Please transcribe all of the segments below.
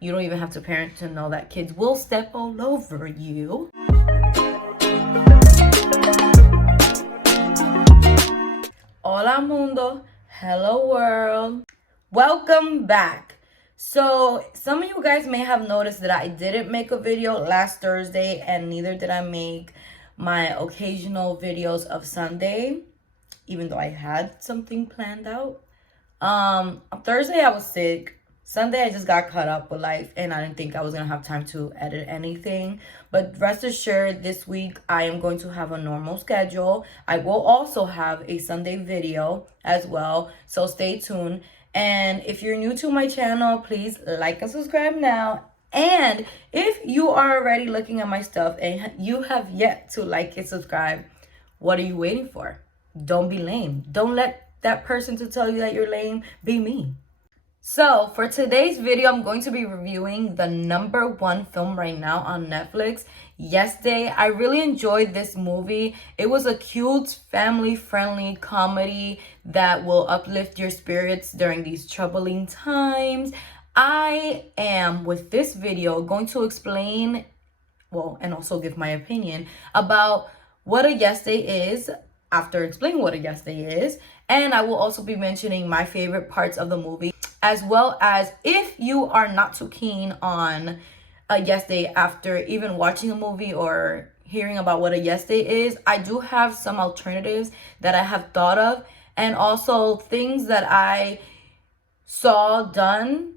You don't even have to parent to know that kids will step all over you. Hola mundo, hello world, welcome back. So some of you guys may have noticed that I didn't make a video last Thursday, and neither did I make my occasional videos of Sunday, even though I had something planned out. On Thursday I was sick. Sunday I just got caught up with life and I didn't think I was gonna have time to edit anything. But rest assured, this week I am going to have a normal schedule. I will also have a Sunday video as well, so stay tuned. And if you're new to my channel, please like and subscribe now. And if you are already looking at my stuff and you have yet to like and subscribe, what are you waiting for? Don't be lame. Don't let that person to tell you that you're lame be me. So for today's video, I'm going to be reviewing the #1 film right now on Netflix, Yesterday. I really enjoyed this movie. It was a cute, family-friendly comedy that will uplift your spirits during these troubling times. I am, with this video, going to explain, and also give my opinion about what a yes day is, after explaining what a yes day is. And I will also be mentioning my favorite parts of the movie, as well as if you are not too keen on a yes day after even watching a movie or hearing about what a yes day is, I do have some alternatives that I have thought of, and also things that I saw done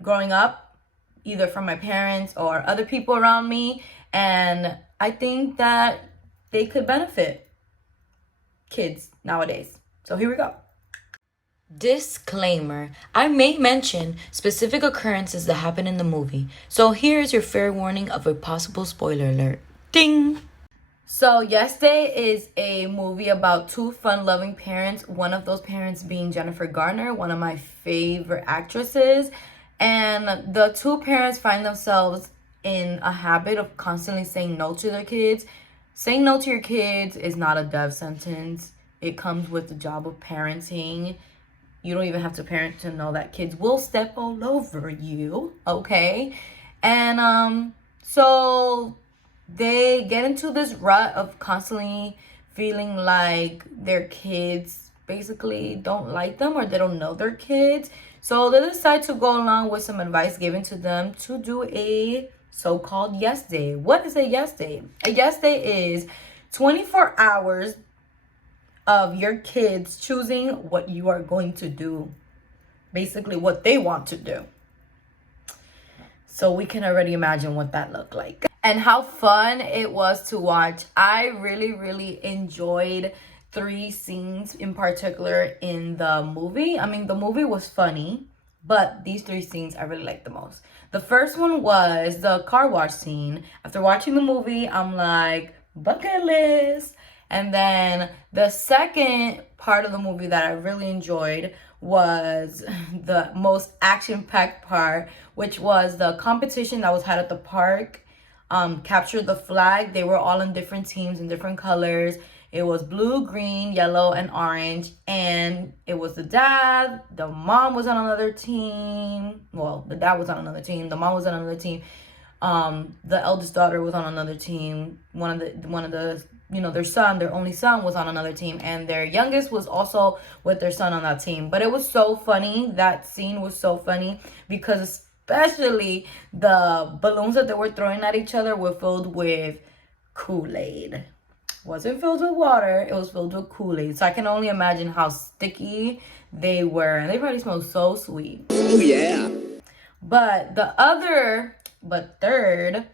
growing up, either from my parents or other people around me, and I think that they could benefit kids nowadays. So here we go. Disclaimer: I may mention specific occurrences that happen in the movie, so here's your fair warning of a possible spoiler alert. Ding! So Yesterday is a movie about two fun-loving parents, one of those parents being Jennifer Garner, one of my favorite actresses. And the two parents find themselves in a habit of constantly saying no to their kids. Saying no to your kids is not a death sentence. It comes with the job of parenting. You don't even have to parent to know that kids will step all over you, okay? And so they get into this rut of constantly feeling like their kids basically don't like them, or they don't know their kids. So they decide to go along with some advice given to them to do a so-called yes day. What is a yes day? A yes day is 24 hours of your kids choosing what you are going to do, basically what they want to do. So we can already imagine what that looked like and how fun it was to watch. I really enjoyed 3 scenes in particular in the movie. I mean, the movie was funny, but these 3 scenes I really liked the most. The first one was the car wash scene. After watching the movie, I'm like, bucket list. And then the second part of the movie that I really enjoyed was the most action-packed part, which was the competition that was had at the park. Capture the flag. They were all in different teams in different colors. It was blue, green, yellow, and orange. And it was the dad. The mom was on another team. Well, the dad was on another team. The mom was on another team. The eldest daughter was on another team. One of the their only son was on another team, and their youngest was also with their son on that team. But it was so funny. That scene was so funny because especially the balloons that they were throwing at each other were filled with Kool-Aid. Wasn't filled with water, it was filled with Kool-Aid. So I can only imagine how sticky they were, and they probably smelled so sweet. Oh yeah. But third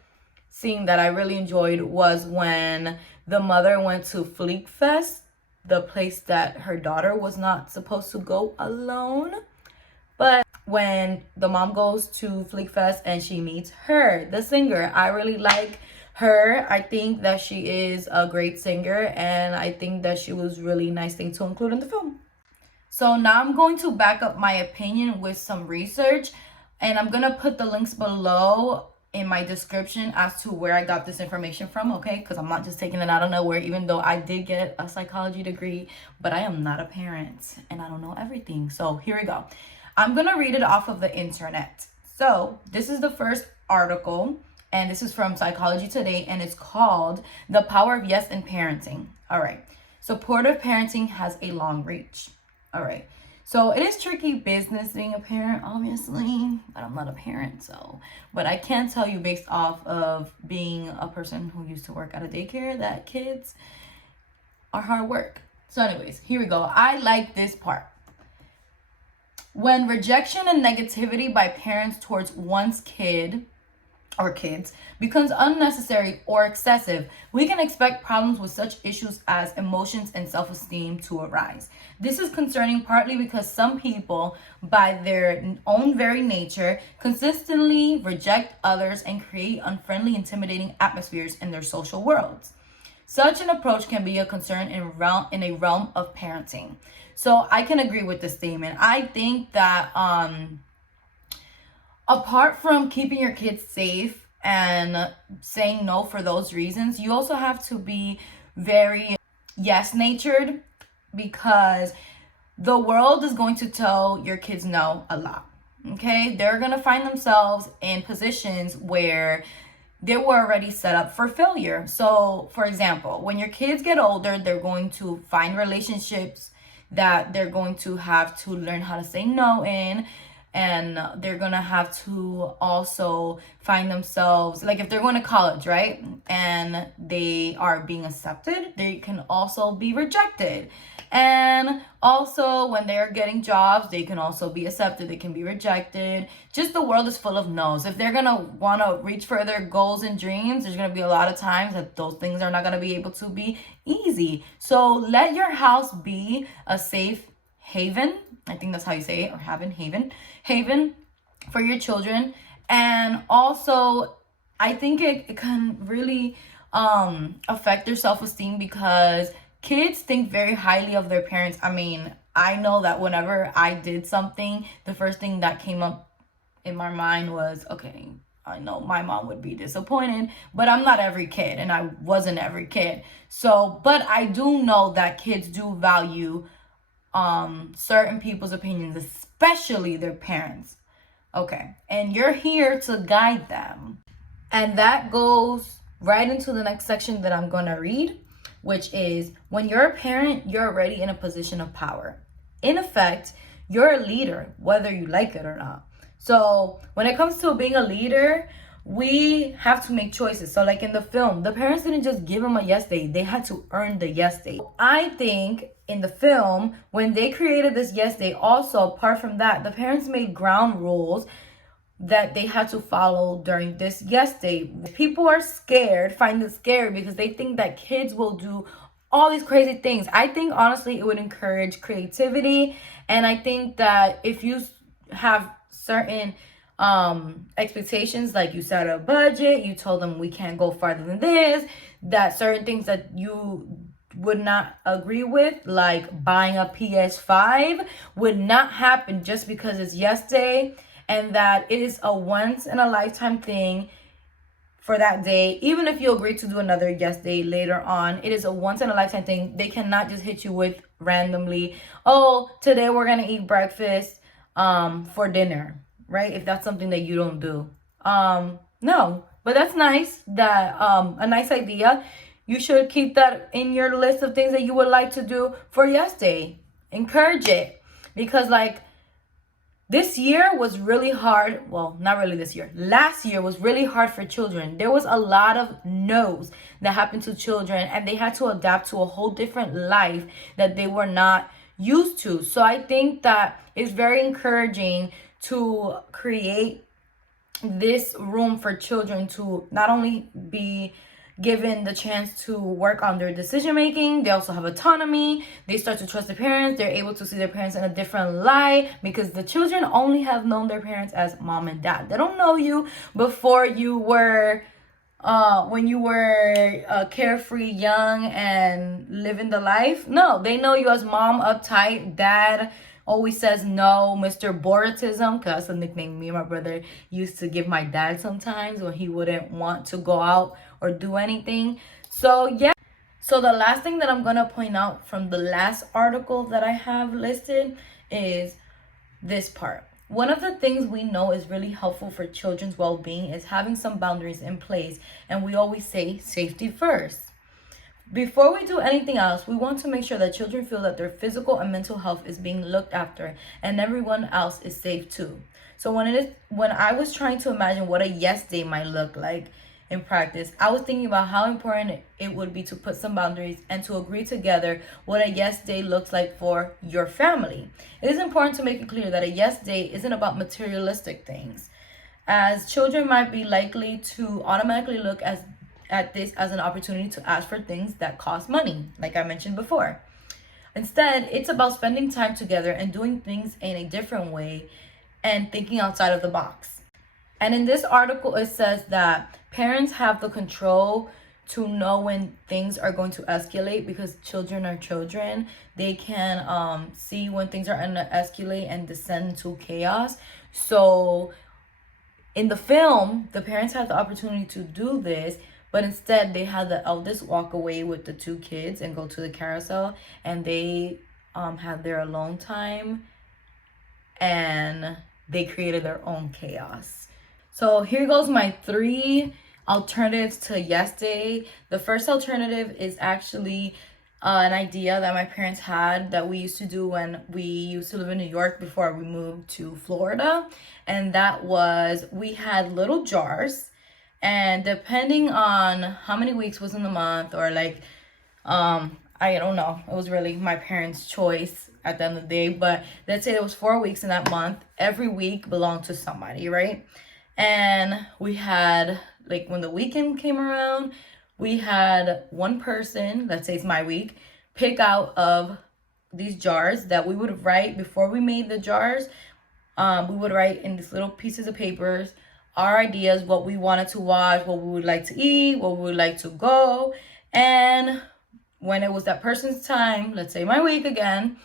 scene that I really enjoyed was when the mother went to Fleek Fest, the place that her daughter was not supposed to go alone. But when the mom goes to Fleek Fest and she meets her, the singer, I really like her. I think that she is a great singer, and I think that she was really nice thing to include in the film. So now I'm going to back up my opinion with some research, and I'm gonna put the links below in my description as to where I got this information from, okay? Because I'm not just taking it out of nowhere, even though I did get a psychology degree, but I am not a parent and I don't know everything. So here we go. I'm gonna read it off of the internet. So this is the first article, and this is from Psychology Today, and it's called The Power of Yes in Parenting. All right. Supportive parenting has a long reach. All right. So it is tricky business being a parent, obviously, but I'm not a parent, but I can tell you based off of being a person who used to work at a daycare that kids are hard work. So anyways, here we go. I like this part. When rejection and negativity by parents towards one's kid or kids becomes unnecessary or excessive, we can expect problems with such issues as emotions and self-esteem to arise. This is concerning partly because some people, by their own very nature, consistently reject others and create unfriendly, intimidating atmospheres in their social worlds. Such an approach can be a concern in a realm of parenting. So I can agree with this statement. I think that apart from keeping your kids safe and saying no for those reasons, you also have to be very yes-natured, because the world is going to tell your kids no a lot. Okay? They're going to find themselves in positions where they were already set up for failure. So, for example, when your kids get older, they're going to find relationships that they're going to have to learn how to say no in, and they're gonna have to also find themselves, like if they're going to college, right, and they are being accepted, they can also be rejected. And also when they're getting jobs, they can also be accepted, they can be rejected. Just the world is full of no's. If they're gonna want to reach for their goals and dreams, there's gonna be a lot of times that those things are not gonna be able to be easy. So let your house be a safe haven. I think that's how you say it, or haven for your children. And also, I think it can really affect their self-esteem, because kids think very highly of their parents. I mean, I know that whenever I did something, the first thing that came up in my mind was, okay, I know my mom would be disappointed, but I'm not every kid, and I wasn't every kid. So, but I do know that kids do value certain people's opinions, especially their parents. Okay, and you're here to guide them. And that goes right into the next section that I'm going to read, which is, when you're a parent, you're already in a position of power. In effect, you're a leader, whether you like it or not. So when it comes to being a leader, we have to make choices. So like in the film, the parents didn't just give them a yes day. They had to earn the yes day. I think in the film, when they created this yes day, also apart from that, the parents made ground rules that they had to follow during this yes day. People are scared, find it scary, because they think that kids will do all these crazy things. I think honestly it would encourage creativity, and I think that if you have certain expectations, like you set a budget, you told them we can't go farther than this, that certain things that you would not agree with, like buying a PS5, would not happen just because it's yes day, and that it is a once in a lifetime thing for that day. Even if you agree to do another yes day later on, it is a once in a lifetime thing. They cannot just hit you with randomly, oh, today we're gonna eat breakfast for dinner, right? If that's something that you don't do. No, but that's nice. That a nice idea. You should keep that in your list of things that you would like to do for yes day. Encourage it, because like this year was really hard. Well, not really this year. Last year was really hard for children. There was a lot of no's that happened to children, and they had to adapt to a whole different life that they were not used to. So I think that it's very encouraging to create this room for children to not only be given the chance to work on their decision making, they also have autonomy. They start to trust their parents. They're able to see their parents in a different light, because the children only have known their parents as mom and dad. They don't know you before you were when you were carefree, young, and living the life. No, they know you as mom, uptight, dad always says no, Mr. Boritism, because that's a nickname me and my brother used to give my dad sometimes when he wouldn't want to go out or do anything. So yeah. So the last thing that I'm going to point out from the last article that I have listed is this part. One of the things we know is really helpful for children's well-being is having some boundaries in place, and we always say safety first. Before we do anything else, we want to make sure that children feel that their physical and mental health is being looked after and everyone else is safe too. So when I was trying to imagine what a yes day might look like in practice, I was thinking about how important it would be to put some boundaries and to agree together what a yes day looks like for your family. It is important to make it clear that a yes day isn't about materialistic things, as children might be likely to automatically look at this as an opportunity to ask for things that cost money, like I mentioned before. Instead, it's about spending time together and doing things in a different way and thinking outside of the box. And in this article, it says that parents have the control to know when things are going to escalate, because children are children. They can see when things are going to escalate and descend to chaos. So in the film, the parents had the opportunity to do this, but instead they had the eldest walk away with the two kids and go to the carousel, and they had their alone time, and they created their own chaos. So here goes my 3 alternatives to yes day. The first alternative is actually an idea that my parents had that we used to do when we used to live in New York before we moved to Florida. And that was, we had little jars, and depending on how many weeks was in the month, or like, I don't know, it was really my parents' choice at the end of the day, but let's say there was 4 weeks in that month. Every week belonged to somebody, right? And we had, like, when the weekend came around, we had one person, let's say it's my week, pick out of these jars that we would write before we made the jars. We would write in these little pieces of papers our ideas, what we wanted to watch, what we would like to eat, what we would like to go. And when it was that person's time, let's say my week again,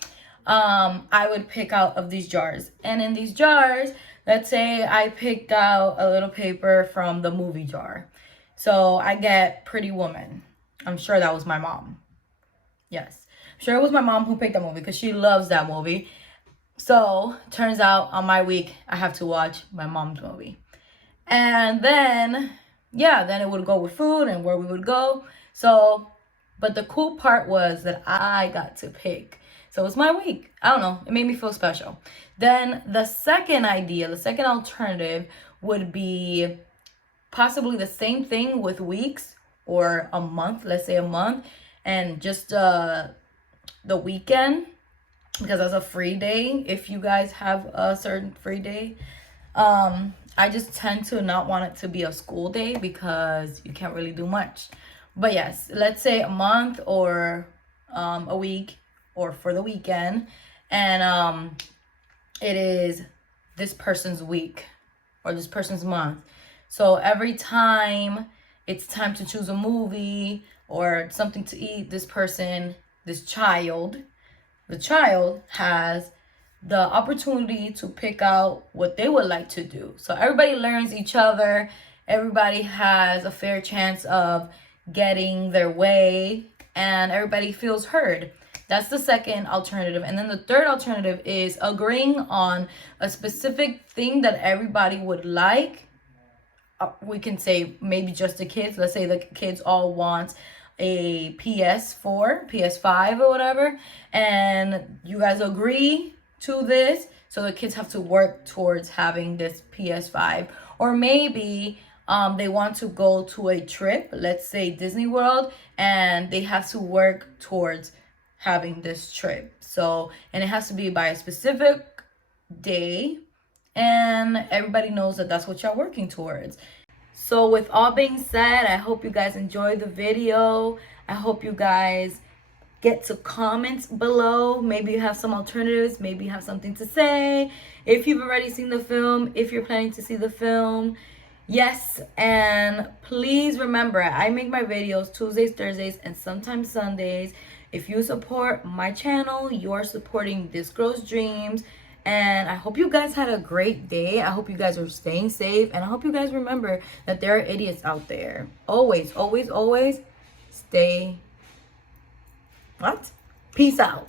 I would pick out of these jars. And in these jars, let's say I picked out a little paper from the movie jar. So I get Pretty Woman. I'm sure that was my mom. Yes. I'm sure it was my mom who picked that movie because she loves that movie. So turns out on my week, I have to watch my mom's movie. And then, then it would go with food and where we would go. So, but the cool part was that I got to pick. So it was my week. I don't know. It made me feel special. Then the second idea, the second alternative would be possibly the same thing with weeks or a month. Let's say a month, and just the weekend, because that's a free day. If you guys have a certain free day, I just tend to not want it to be a school day because you can't really do much. But yes, let's say a month or a week, or for the weekend, and it is this person's week or this person's month. So every time it's time to choose a movie or something to eat, the child has the opportunity to pick out what they would like to do. So everybody learns each other. Everybody has a fair chance of getting their way, and everybody feels heard. That's the second alternative. And then the third alternative is agreeing on a specific thing that everybody would like. We can say maybe just the kids. Let's say the kids all want a PS4, PS5 or whatever. And you guys agree to this. So the kids have to work towards having this PS5. Or maybe they want to go to a trip, let's say Disney World, and they have to work towards having this trip. So, and it has to be by a specific day, and everybody knows that that's what you're working towards. So with all being said, I hope you guys enjoyed the video. I hope you guys get to comment below. Maybe you have some alternatives, maybe you have something to say. If you've already seen the film, if you're planning to see the film, yes. And please remember, I make my videos Tuesdays, Thursdays, and sometimes Sundays. If you support my channel, you are supporting this girl's dreams. And I hope you guys had a great day. I hope you guys are staying safe. And I hope you guys remember that there are idiots out there. Always, always, always stay. What? Peace out.